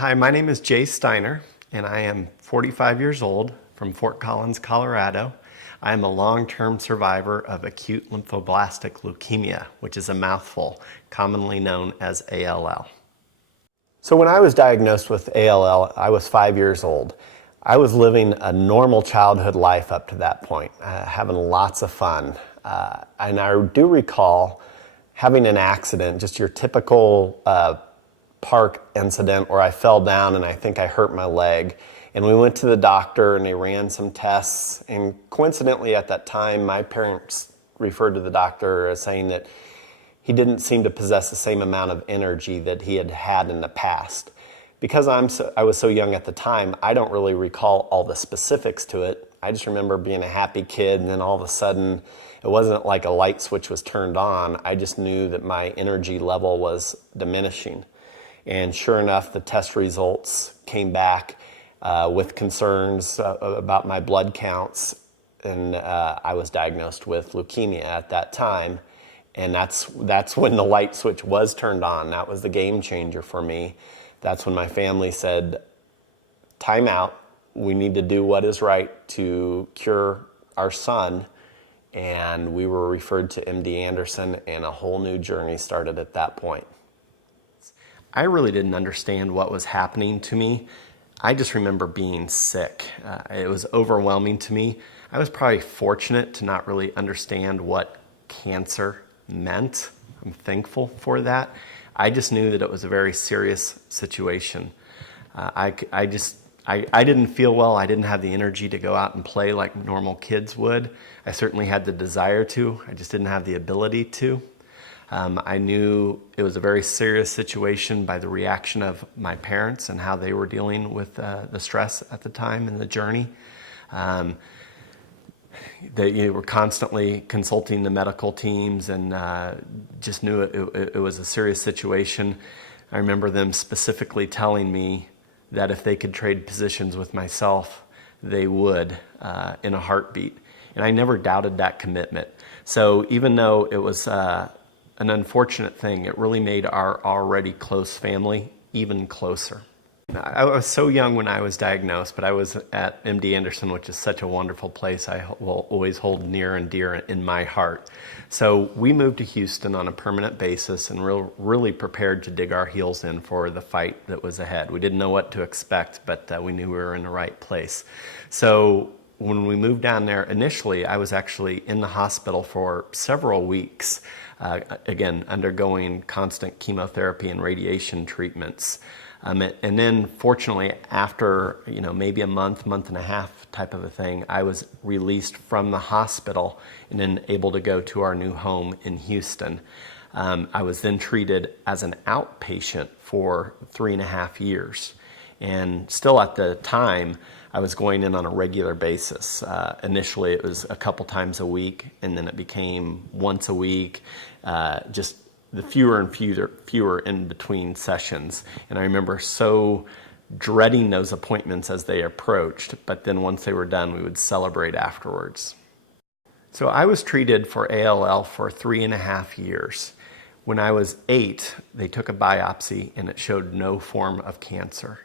Hi, my name is Jay Steiner, and I am 45 years old from Fort Collins, Colorado. I am a long-term survivor of acute lymphoblastic leukemia, which is a mouthful, commonly known as ALL. So when I was diagnosed with ALL, I was 5 years old. I was living a normal childhood life up to that point, having lots of fun. And I do recall having an accident, just your typical park incident where I fell down and I think I hurt my leg. And we went to the doctor and they ran some tests. And coincidentally at that time, my parents referred to the doctor as saying that he didn't seem to possess the same amount of energy that he had had in the past. Because I was so young at the time, I don't really recall all the specifics to it. I just remember being a happy kid, and then all of a sudden, it wasn't like a light switch was turned on. I just knew that my energy level was diminishing. And sure enough, the test results came back with concerns about my blood counts, and I was diagnosed with leukemia at that time. And that's when the light switch was turned on. That was the game changer for me. That's when my family said, time out, we need to do what is right to cure our son. And we were referred to MD Anderson, and a whole new journey started at that point. I really didn't understand what was happening to me. I just remember being sick. It was overwhelming to me. I was probably fortunate to not really understand what cancer meant. I'm thankful for that. I just knew that it was a very serious situation. I didn't feel well. I didn't have the energy to go out and play like normal kids would. I certainly had the desire to. I just didn't have the ability to. I knew it was a very serious situation by the reaction of my parents and how they were dealing with the stress at the time in the journey. They were constantly consulting the medical teams, and just knew it was a serious situation. I remember them specifically telling me that if they could trade positions with myself, they would in a heartbeat. And I never doubted that commitment. So even though it was an unfortunate thing, it really made our already close family even closer. I was so young when I was diagnosed, but I was at MD Anderson, which is such a wonderful place I will always hold near and dear in my heart. So we moved to Houston on a permanent basis and really prepared to dig our heels in for the fight that was ahead. We didn't know what to expect, but we knew we were in the right place. So when we moved down there, initially I was actually in the hospital for several weeks, again, undergoing constant chemotherapy and radiation treatments. And then fortunately, after maybe a month and a half type of a thing, I was released from the hospital and then able to go to our new home in Houston. I was then treated as an outpatient for 3.5 years. And still at the time, I was going in on a regular basis. Initially, it was a couple times a week, and then it became once a week, just the fewer and fewer in between sessions. And I remember so dreading those appointments as they approached, but then once they were done, we would celebrate afterwards. So I was treated for ALL for 3.5 years. When I was 8, they took a biopsy and it showed no form of cancer.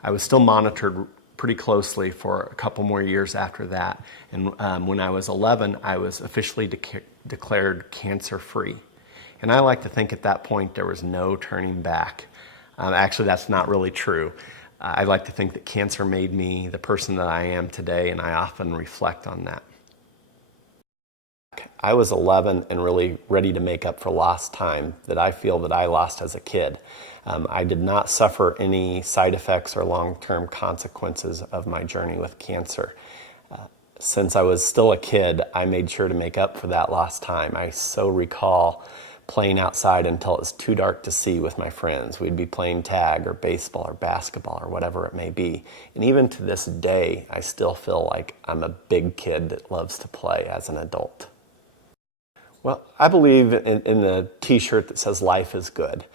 I was still monitored pretty closely for a couple more years after that. And when I was 11, I was officially declared cancer-free. And I like to think at that point there was no turning back. Actually, that's not really true. I like to think that cancer made me the person that I am today, and I often reflect on that. I was 11 and really ready to make up for lost time that I feel that I lost as a kid. I did not suffer any side effects or long-term consequences of my journey with cancer. Since I was still a kid, I made sure to make up for that lost time. I so recall playing outside until it was too dark to see with my friends. We'd be playing tag or baseball or basketball or whatever it may be. And even to this day, I still feel like I'm a big kid that loves to play as an adult. Well, I believe in the t-shirt that says life is good.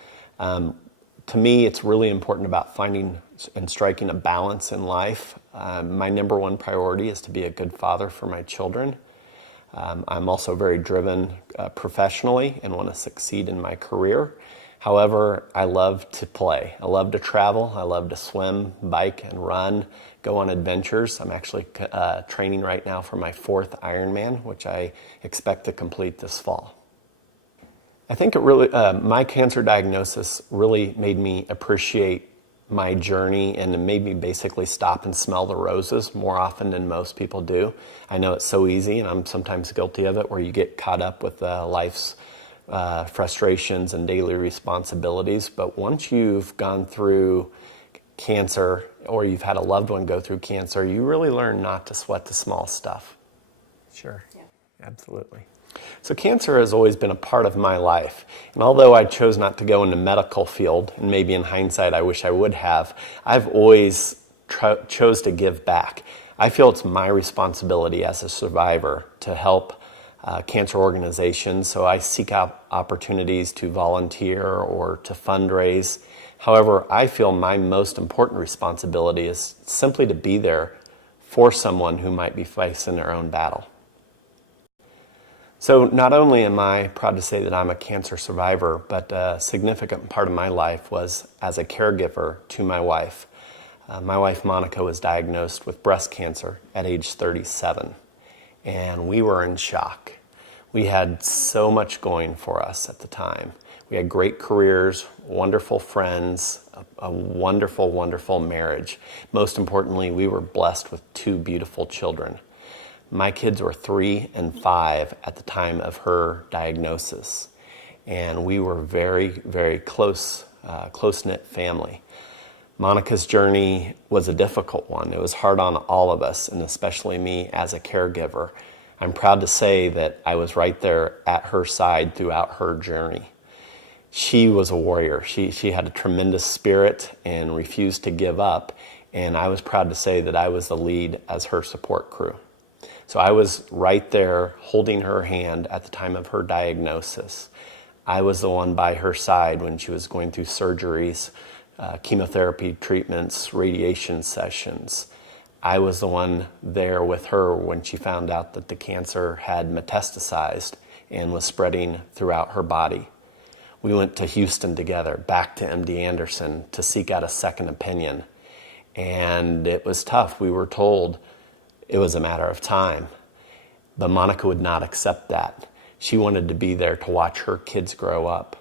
To me, it's really important about finding and striking a balance in life. My number one priority is to be a good father for my children. I'm also very driven professionally and want to succeed in my career. However, I love to play. I love to travel. I love to swim, bike, and run, go on adventures. I'm actually training right now for my 4th Ironman, which I expect to complete this fall. I think it really, my cancer diagnosis really made me appreciate my journey, and it made me basically stop and smell the roses more often than most people do. I know it's so easy, and I'm sometimes guilty of it, where you get caught up with life's frustrations and daily responsibilities. But once you've gone through cancer, or you've had a loved one go through cancer, you really learn not to sweat the small stuff. Sure. Yeah. Absolutely. So cancer has always been a part of my life. And although I chose not to go in the medical field, and maybe in hindsight I wish I would have, I've always chose to give back. I feel it's my responsibility as a survivor to help cancer organizations, so I seek out opportunities to volunteer or to fundraise. However, I feel my most important responsibility is simply to be there for someone who might be facing their own battle. So not only am I proud to say that I'm a cancer survivor, but a significant part of my life was as a caregiver to my wife. My wife, Monica, was diagnosed with breast cancer at age 37, and we were in shock. We had so much going for us at the time. We had great careers, wonderful friends, a wonderful, wonderful marriage. Most importantly, we were blessed with 2 beautiful children. My kids were 3 and 5 at the time of her diagnosis, and we were very, very close-knit family. Monica's journey was a difficult one. It was hard on all of us, and especially me as a caregiver. I'm proud to say that I was right there at her side throughout her journey. She was a warrior. She had a tremendous spirit and refused to give up, and I was proud to say that I was the lead as her support crew. So I was right there holding her hand at the time of her diagnosis. I was the one by her side when she was going through surgeries, chemotherapy treatments, radiation sessions. I was the one there with her when she found out that the cancer had metastasized and was spreading throughout her body. We went to Houston together, back to MD Anderson, to seek out a second opinion. And it was tough. We were told it was a matter of time. But Monica would not accept that. She wanted to be there to watch her kids grow up.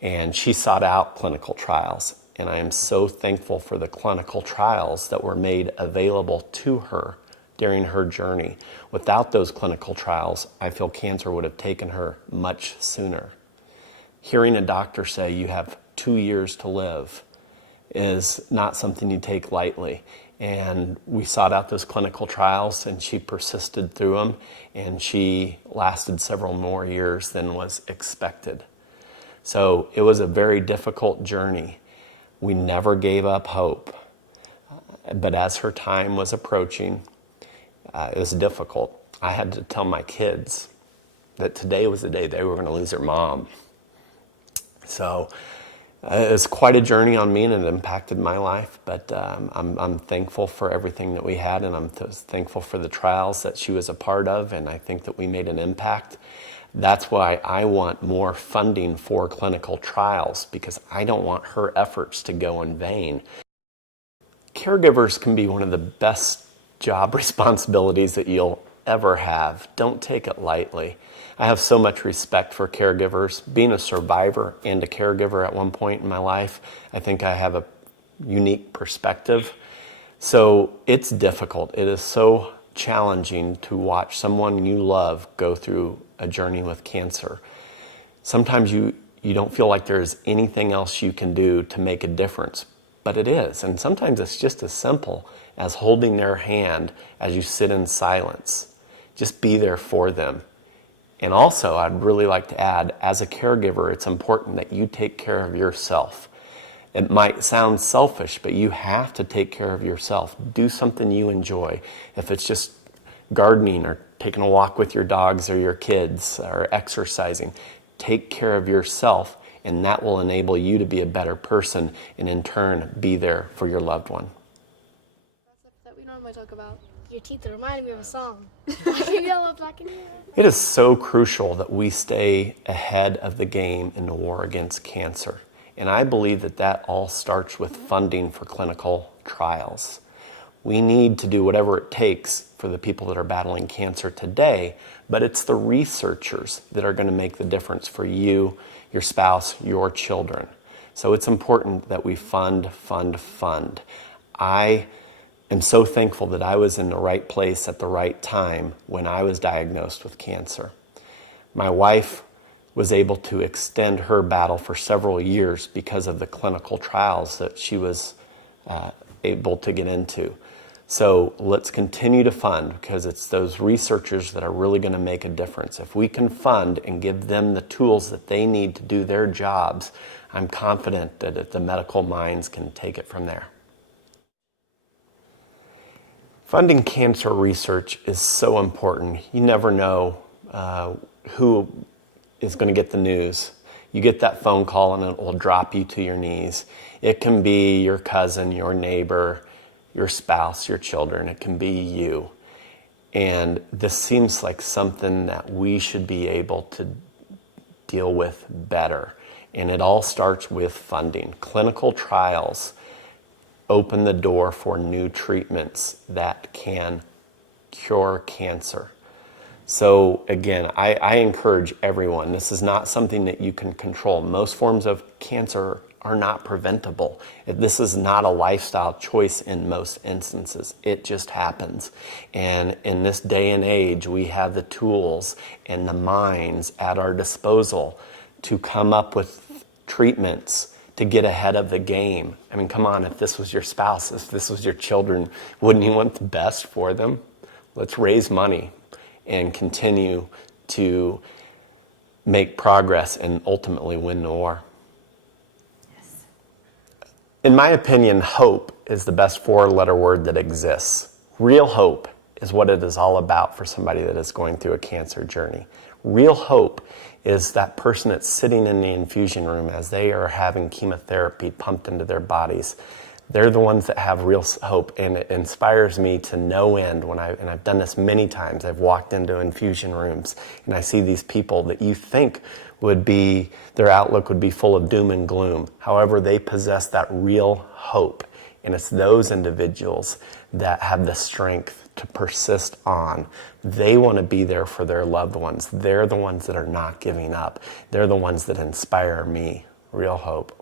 And she sought out clinical trials. And I am so thankful for the clinical trials that were made available to her during her journey. Without those clinical trials, I feel cancer would have taken her much sooner. Hearing a doctor say you have 2 years to live is not something you take lightly. And we sought out those clinical trials, and she persisted through them, and she lasted several more years than was expected. So it was a very difficult journey. We never gave up hope. But as her time was approaching, it was difficult. I had to tell my kids that today was the day they were going to lose their mom. So it was quite a journey on me, and it impacted my life, but I'm thankful for everything that we had, and I'm thankful for the trials that she was a part of, and I think that we made an impact. That's why I want more funding for clinical trials, because I don't want her efforts to go in vain. Caregivers can be one of the best job responsibilities that you'll ever have. Don't take it lightly. I have so much respect for caregivers. Being a survivor and a caregiver at one point in my life, I think I have a unique perspective. So it's difficult. It is so challenging to watch someone you love go through a journey with cancer. Sometimes you don't feel like there's anything else you can do to make a difference, but it is. And sometimes it's just as simple as holding their hand as you sit in silence. Just be there for them. And also, I'd really like to add, as a caregiver, it's important that you take care of yourself. It might sound selfish, but you have to take care of yourself. Do something you enjoy. If it's just gardening or taking a walk with your dogs or your kids or exercising, take care of yourself, and that will enable you to be a better person and in turn be there for your loved one. That we normally talk about. Your teeth remind me of a song. Black and yellow, black and yellow. It is so crucial that we stay ahead of the game in the war against cancer. And I believe that that all starts with funding for clinical trials. We need to do whatever it takes for the people that are battling cancer today, but it's the researchers that are going to make the difference for you, your spouse, your children. So it's important that we fund. I am so thankful that I was in the right place at the right time when I was diagnosed with cancer. My wife was able to extend her battle for several years because of the clinical trials that she was able to get into. So let's continue to fund, because it's those researchers that are really going to make a difference. If we can fund and give them the tools that they need to do their jobs, I'm confident that the medical minds can take it from there. Funding cancer research is so important. You never know who is going to get the news. You get that phone call and it will drop you to your knees. It can be your cousin, your neighbor, your spouse, your children. It can be you. And this seems like something that we should be able to deal with better. And it all starts with funding. Clinical trials open the door for new treatments that can cure cancer. So again, I encourage everyone, this is not something that you can control. Most forms of cancer are not preventable. This is not a lifestyle choice in most instances. It just happens. And in this day and age, we have the tools and the minds at our disposal to come up with treatments to get ahead of the game. I mean, come on, if this was your spouse, if this was your children, wouldn't you want the best for them? Let's raise money and continue to make progress and ultimately win the war. Yes. In my opinion, hope is the best four-letter word that exists. Real hope is what it is all about for somebody that is going through a cancer journey. Real hope is that person that's sitting in the infusion room as they are having chemotherapy pumped into their bodies. They're the ones that have real hope, and it inspires me to no end and I've done this many times. I've walked into infusion rooms and I see these people that you think would be, their outlook would be full of doom and gloom. However, they possess that real hope, and it's those individuals that have the strength to persist on. They want to be there for their loved ones. They're the ones that are not giving up. They're the ones that inspire me. Real hope.